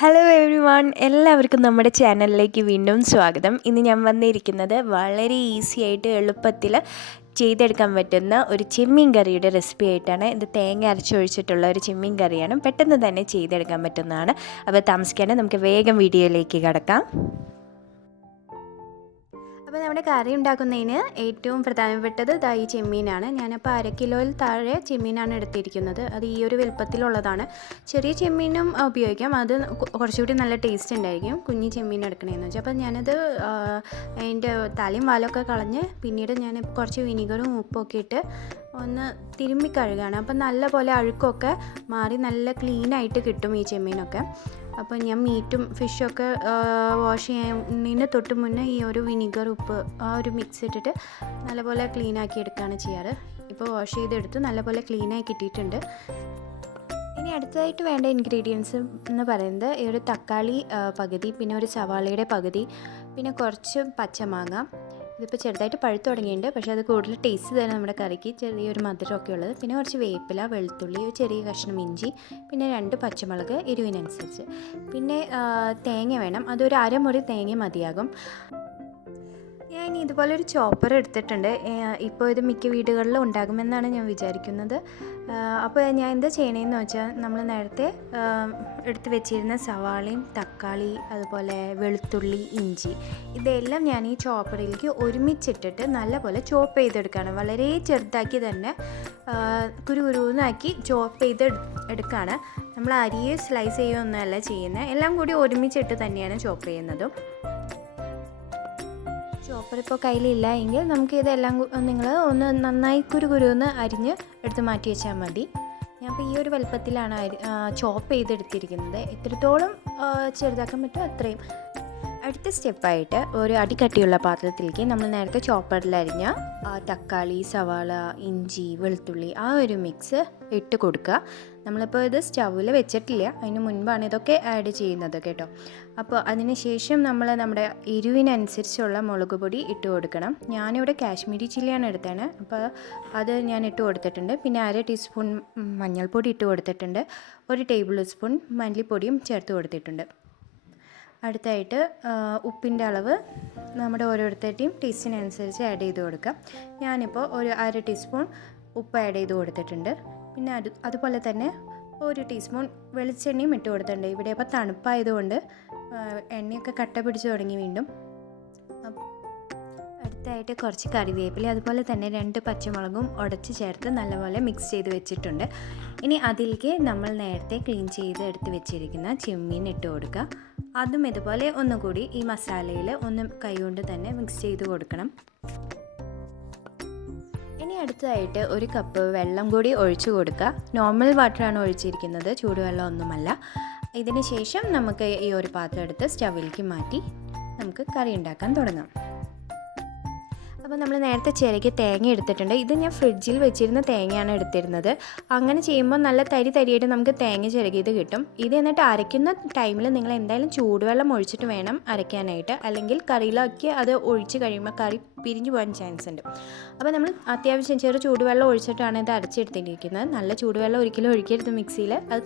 Hello every one, എല്ലാവർക്കും നമ്മുടെ ചാനലിലേക്ക് വീണ്ടും സ്വാഗതം. ഇന്ന് ഞാൻ വന്നിരിക്കുന്നത് വളരെ ഈസി ആയിട്ട് എളുപ്പത്തിൽ ചെയ്തെടുക്കാൻ പറ്റുന്ന ഒരു ചെമ്മീൻ കറിയുടെ റെസിപ്പി ആയിട്ടാണ്. ഇത് തേങ്ങ അരച്ചൊഴിച്ചിട്ടുള്ള ഒരു ചെമ്മീൻ കറിയാണ്. പെട്ടെന്ന് തന്നെ ചെയ്തെടുക്കാൻ പറ്റുന്നതാണ്. അപ്പോൾ താമസിക്കാതെ നമുക്ക് വേഗം വീഡിയോയിലേക്ക് കടക്കാം. അപ്പോൾ നമ്മുടെ കറി ഉണ്ടാക്കുന്നതിന് ഏറ്റവും പ്രധാനപ്പെട്ടത് ഈ ചെമ്മീനാണ്. ഞാനപ്പോൾ 1/2 കിലോയിൽ താഴെ ചെമ്മീനാണ് എടുത്തിരിക്കുന്നത്. അത് ഈ ഒരു വലുപ്പത്തിലുള്ളതാണ്. ചെറിയ ചെമ്മീനും ഉപയോഗിക്കാം, അത് കുറച്ചുകൂടി നല്ല ടേസ്റ്റ് ഉണ്ടായിരിക്കും. കുഞ്ഞി ചെമ്മീൻ എടുക്കണമെന്ന് വെച്ചാൽ അപ്പോൾ ഞാനത് അതിൻ്റെ തലയും വാലൊക്കെ കളഞ്ഞ് പിന്നീട് ഞാൻ കുറച്ച് വിനീഗറും ഉപ്പൊക്കെ ഇട്ട് ഒന്ന് തിരുമ്മി കഴുകുകയാണ്. അപ്പം നല്ല പോലെ അഴുക്കൊക്കെ മാറി നല്ല ക്ലീനായിട്ട് കിട്ടും ഈ ചെമ്മീനൊക്കെ. അപ്പോൾ ഞാൻ മീറ്റും ഫിഷൊക്കെ വാഷ് ചെയ്യുന്നതിന് തൊട്ട് മുന്നേ ഈ ഒരു വിനീഗർ ഉപ്പ് ആ ഒരു മിക്സ് ഇട്ടിട്ട് നല്ലപോലെ ക്ലീനാക്കി എടുക്കുകയാണ് ചെയ്യാറ്. ഇപ്പോൾ വാഷ് ചെയ്തെടുത്ത് നല്ലപോലെ ക്ലീനായി കിട്ടിയിട്ടുണ്ട്. ഇനി അടുത്തതായിട്ട് വേണ്ട ഇൻഗ്രീഡിയൻസ് എന്ന് പറയുന്നത് ഈ ഒരു തക്കാളി പകുതി, പിന്നെ ഒരു സവാളയുടെ പകുതി, പിന്നെ കുറച്ച് പച്ചമാങ്ങ. ഇതിപ്പോൾ ചെറുതായിട്ട് പഴുത്ത് തുടങ്ങിയിട്ടുണ്ട്, പക്ഷേ അത് കൂടുതൽ ടേസ്റ്റ് തരും നമ്മുടെ കറിക്ക്, ചെറിയൊരു മധുരമൊക്കെ ഉള്ളത്. പിന്നെ കുറച്ച് വേപ്പില, വെളുത്തുള്ളി, ഒരു ചെറിയ കഷ്ണം ഇഞ്ചി, പിന്നെ 2 പച്ചമുളക് എരിവിനനുസരിച്ച്. പിന്നെ തേങ്ങ വേണം, അതൊരു അരമുറി തേങ്ങ മതിയാകും. ഞാൻ ഇതുപോലെ ഒരു ചോപ്പർ എടുത്തിട്ടുണ്ട്. ഇപ്പോൾ ഇത് മിക്ക വീടുകളിലും ഉണ്ടാകുമെന്നാണ് ഞാൻ വിചാരിക്കുന്നത്. അപ്പോൾ ഞാൻ എന്താ ചെയ്യണമെന്ന് വെച്ചാൽ, നമ്മൾ നേരത്തെ എടുത്ത് വെച്ചിരുന്ന സവാളയും തക്കാളി, അതുപോലെ വെളുത്തുള്ളി, ഇഞ്ചി, ഇതെല്ലാം ഞാൻ ഈ ചോപ്പറിലേക്ക് ഒരുമിച്ചിട്ടിട്ട് നല്ലപോലെ ചോപ്പ് ചെയ്തെടുക്കുകയാണ്. വളരെ ചെറുതാക്കി തന്നെ കുരുകുരുന്നാക്കി ചോപ്പ് ചെയ്ത് എടുക്കുകയാണ്. നമ്മൾ അരിയെ സ്ലൈസ് ചെയ്യുകയൊന്നുമല്ല ചെയ്യുന്നത്, എല്ലാം കൂടി ഒരുമിച്ചിട്ട് തന്നെയാണ് ചോപ്പ് ചെയ്യുന്നതും. ചോപ്പർ ഇപ്പോൾ കയ്യിലില്ല എങ്കിൽ നമുക്ക് ഇതെല്ലാം നിങ്ങൾ ഒന്ന് നന്നായി കുരുകുരുന്ന് അരിഞ്ഞ് എടുത്ത് മാറ്റി വെച്ചാൽ മതി. ഞാൻ ഇപ്പോൾ ഈ ഒരു വലുപ്പത്തിലാണ് ചോപ്പ് ചെയ്തെടുത്തിരിക്കുന്നത്. എത്രത്തോളം ചെറുതാക്കാൻ പറ്റുമോ അത്രയും. അടുത്ത സ്റ്റെപ്പായിട്ട് ഒരു അടിക്കട്ടിയുള്ള പാത്രത്തിലേക്ക് നമ്മൾ നേരത്തെ ചോപ്പറിൽ അരിഞ്ഞ തക്കാളി, സവാള, ഇഞ്ചി, വെളുത്തുള്ളി ആ ഒരു മിക്സ് ഇട്ട് കൊടുക്കുക. നമ്മളിപ്പോൾ ഇത് സ്റ്റൗവിൽ വെച്ചിട്ടില്ല, അതിന് മുൻപാണ് ഇതൊക്കെ ആഡ് ചെയ്യുന്നത് കേട്ടോ. അപ്പോൾ അതിന് ശേഷം നമ്മൾ നമ്മുടെ എരിവിനനുസരിച്ചുള്ള മുളക് പൊടി ഇട്ട് കൊടുക്കണം. ഞാനിവിടെ കാശ്മീരി ചില്ലിയാണ് എടുത്തത്, അപ്പോൾ അത് ഞാൻ ഇട്ട് കൊടുത്തിട്ടുണ്ട്. പിന്നെ 1/2 ടീസ്പൂൺ മഞ്ഞൾപ്പൊടി ഇട്ട് കൊടുത്തിട്ടുണ്ട്. 1 ടേബിൾ സ്പൂൺ മല്ലിപ്പൊടിയും ചേർത്ത് കൊടുത്തിട്ടുണ്ട്. അടുത്തായിട്ട് ഉപ്പിൻ്റെ അളവ് നമ്മുടെ ഓരോരുത്തരുടെയും ടേസ്റ്റിനനുസരിച്ച് ആഡ് ചെയ്ത് കൊടുക്കാം. ഞാനിപ്പോൾ ഒരു 1/2 ടീസ്പൂൺ ഉപ്പ് ആഡ് ചെയ്ത് കൊടുത്തിട്ടുണ്ട്. പിന്നെ അതുപോലെ തന്നെ 1 ടീസ്പൂൺ വെളിച്ചെണ്ണയും ഇട്ട് കൊടുത്തിട്ടുണ്ട്. ഇവിടെ ഇപ്പോൾ തണുപ്പായതുകൊണ്ട് എണ്ണയൊക്കെ കട്ട പിടിച്ച് തുടങ്ങി വീണ്ടും. അടുത്തായിട്ട് കുറച്ച് കറിവേപ്പില, അതുപോലെ തന്നെ 2 പച്ചമുളകും ഉടച്ച് ചേർത്ത് നല്ലപോലെ മിക്സ് ചെയ്ത് വെച്ചിട്ടുണ്ട്. ഇനി അതിലേക്ക് നമ്മൾ നേരത്തെ ക്ലീൻ ചെയ്ത് എടുത്ത് വെച്ചിരിക്കുന്ന ചെമ്മീൻ ഇട്ട് കൊടുക്കുക. അതും ഇതുപോലെ ഒന്നുകൂടി ഈ മസാലയിൽ ഒന്ന് കൈകൊണ്ട് തന്നെ മിക്സ് ചെയ്ത് കൊടുക്കണം. ഇനി അടുത്തതായിട്ട് 1 കപ്പ് വെള്ളം കൂടി ഒഴിച്ചു കൊടുക്കുക. നോർമൽ വാട്ടറാണ് ഒഴിച്ചിരിക്കുന്നത്, ചൂടുവെള്ളം ഒന്നുമല്ല. ഇതിന് ശേഷം നമുക്ക് ഈ ഒരു പാത്രം എടുത്ത് സ്റ്റവിലേക്ക് മാറ്റി നമുക്ക് കറി ഉണ്ടാക്കാൻ തുടങ്ങാം. അപ്പോൾ നമ്മൾ നേരത്തെ ചിരകി തേങ്ങ എടുത്തിട്ടുണ്ട്. ഇത് ഞാൻ ഫ്രിഡ്ജിൽ വെച്ചിരുന്ന തേങ്ങയാണ് എടുത്തിരുന്നത്. അങ്ങനെ ചെയ്യുമ്പോൾ നല്ല തരിയായിട്ട് നമുക്ക് തേങ്ങ ചിരകിയത് കിട്ടും. ഇത് എന്നിട്ട് അരയ്ക്കുന്ന ടൈമിൽ നിങ്ങൾ എന്തായാലും ചൂടുവെള്ളം ഒഴിച്ചിട്ട് വേണം അരയ്ക്കാനായിട്ട്, അല്ലെങ്കിൽ കറിയിലാക്കി അത് ഒഴിച്ച് കഴിയുമ്പോൾ കറി പിരിഞ്ഞു പോകാൻ ചാൻസ് ഉണ്ട്. അപ്പോൾ നമ്മൾ അത്യാവശ്യം ചെറു ചൂടുവെള്ളം ഒഴിച്ചിട്ടാണ് ഇത് അരച്ചെടുത്തിരിക്കുന്നത്. നല്ല ചൂടുവെള്ളം ഒരിക്കലും ഒഴിക്കരുത് മിക്സിയിൽ, അത്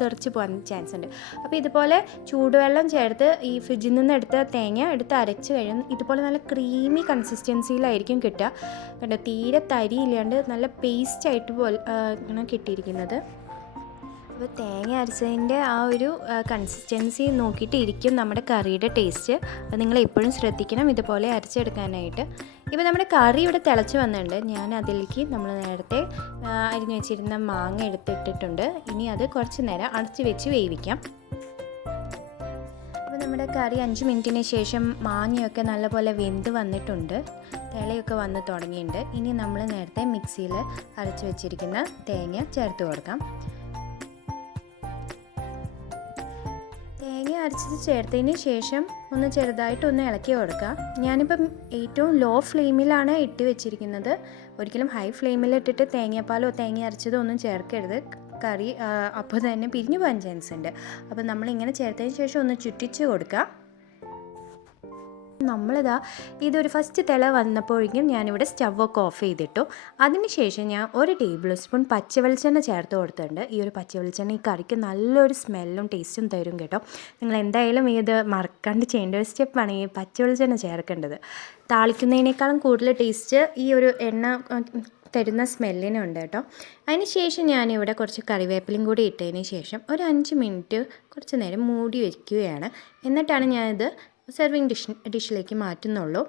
തെറിച്ച് പോകാൻ ചാൻസ് ഉണ്ട്. അപ്പോൾ ഇതുപോലെ ചൂടുവെള്ളം ചേർത്ത് ഈ ഫ്രിഡ്ജിൽ നിന്ന് എടുത്ത തേങ്ങ എടുത്ത് അരച്ച് കഴിയും. ഇതുപോലെ നല്ല ക്രീമി കൺസിസ്റ്റൻസിയിലായിരിക്കും കിട്ടുക. കണ്ടോ, തീരെ തരി ഇല്ലാണ്ട് നല്ല പേസ്റ്റായിട്ട് പോലെ കിട്ടിയിരിക്കുന്നത്. അപ്പോൾ തേങ്ങ അരച്ചതിൻ്റെ ആ ഒരു കൺസിസ്റ്റൻസി നോക്കിയിട്ട് ഇരിക്കും നമ്മുടെ കറിയുടെ ടേസ്റ്റ്. അപ്പോൾ നിങ്ങൾ എപ്പോഴും ശ്രദ്ധിക്കണം ഇതുപോലെ അരച്ചെടുക്കാനായിട്ട്. ഇപ്പോൾ നമ്മുടെ കറി ഇവിടെ തിളച്ച് വന്നിട്ടുണ്ട്. ഞാൻ അതിലേക്ക് നമ്മൾ നേരത്തെ അരിഞ്ഞു വെച്ചിരുന്ന മാങ്ങ എടുത്തിട്ടിട്ടുണ്ട്. ഇനി അത് കുറച്ച് നേരം അടച്ച് വെച്ച് വേവിക്കാം. അപ്പോൾ നമ്മുടെ കറി 5 മിനിറ്റിന് ശേഷം മാങ്ങയൊക്കെ നല്ലപോലെ വെന്ത് വന്നിട്ടുണ്ട്, തിളയൊക്കെ വന്ന് തുടങ്ങിയിട്ടുണ്ട്. ഇനി നമ്മൾ നേരത്തെ മിക്സിയിൽ അരച്ച് വെച്ചിരിക്കുന്ന തേങ്ങ ചേർത്ത് കൊടുക്കാം. തേങ്ങ അരച്ചത് ചേർത്തതിന് ശേഷം ഒന്ന് ചെറുതായിട്ടൊന്ന് ഇളക്കി കൊടുക്കുക. ഞാനിപ്പം ഏറ്റവും ലോ ഫ്ലെയിമിലാണ് ഇട്ട് വെച്ചിരിക്കുന്നത്. ഒരിക്കലും ഹൈ ഫ്ലെയിമിൽ ഇട്ടിട്ട് തേങ്ങാപ്പാലോ തേങ്ങ അരച്ചതോ ഒന്നും ചേർക്കരുത്. കറി അപ്പോൾ തന്നെ പിരിഞ്ഞു പോകാൻ ചാൻസ് ഉണ്ട്. അപ്പോൾ നമ്മളിങ്ങനെ ചേർത്തതിന് ശേഷം ഒന്ന് ചുറ്റിച്ച് കൊടുക്കുക. നമ്മളിതാ ഇതൊരു ഫസ്റ്റ് തിള വന്നപ്പോഴേക്കും ഞാനിവിടെ സ്റ്റവൊക്കെ ഓഫ് ചെയ്തിട്ടു. അതിനുശേഷം ഞാൻ 1 ടേബിൾ സ്പൂൺ പച്ചവെളിച്ചെണ്ണ ചേർത്ത് കൊടുത്തിട്ടുണ്ട്. ഈ ഒരു പച്ചവെളിച്ചെണ്ണ ഈ കറിക്ക് നല്ലൊരു സ്മെല്ലും ടേസ്റ്റും തരും കേട്ടോ. നിങ്ങൾ എന്തായാലും ഇത് മറക്കാണ്ട് ചെയ്യേണ്ട ഒരു സ്റ്റെപ്പാണ് ഈ പച്ചവെളിച്ചെണ്ണ ചേർക്കേണ്ടത്. താളിക്കുന്നതിനേക്കാളും കൂടുതൽ ടേസ്റ്റ് ഈ ഒരു എണ്ണ തരുന്ന സ്മെല്ലിനുണ്ട് കേട്ടോ. അതിന് ശേഷം ഞാനിവിടെ കുറച്ച് കറിവേപ്പിലയും കൂടി ഇട്ടതിന് ശേഷം ഒരു 5 മിനിറ്റ് കുറച്ച് നേരം മൂടി വയ്ക്കുകയാണ്. എന്നിട്ടാണ് ഞാനിത് സെർവിങ് ഡിഷിലേക്ക് മാറ്റുന്നുള്ളൂ.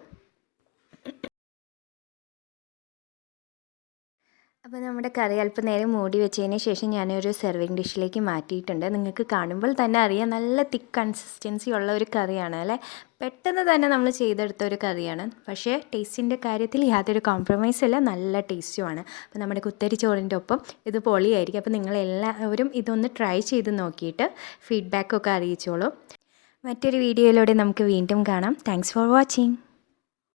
അപ്പോൾ നമ്മുടെ കറി അല്പം നേരം മൂടി വെച്ചതിന് ശേഷം ഞാനൊരു സെർവിങ് ഡിഷിലേക്ക് മാറ്റിയിട്ടുണ്ട്. നിങ്ങൾക്ക് കാണുമ്പോൾ തന്നെ അറിയാം നല്ല തിക്ക് കൺസിസ്റ്റൻസി ഉള്ള ഒരു കറിയാണ് അല്ലേ. പെട്ടെന്ന് തന്നെ നമ്മൾ ചെയ്തെടുത്ത ഒരു കറിയാണ്. പക്ഷേ ടേസ്റ്റിൻ്റെ കാര്യത്തിൽ യാതൊരു കോംപ്രമൈസും ഇല്ല, നല്ല ടേസ്റ്റുമാണ്. അപ്പോൾ നമ്മുടെ കുത്തരി ചോറിൻ്റെ ഒപ്പം ഇത് പൊളിയായിരിക്കും. അപ്പോൾ നിങ്ങളെല്ലാവരും ഇതൊന്ന് ട്രൈ ചെയ്ത് നോക്കിയിട്ട് ഫീഡ്ബാക്കൊക്കെ അറിയിച്ചോളൂ. മറ്റൊരു വീഡിയോയിലൂടെ നമുക്ക് വീണ്ടും കാണാം. Thanks for watching.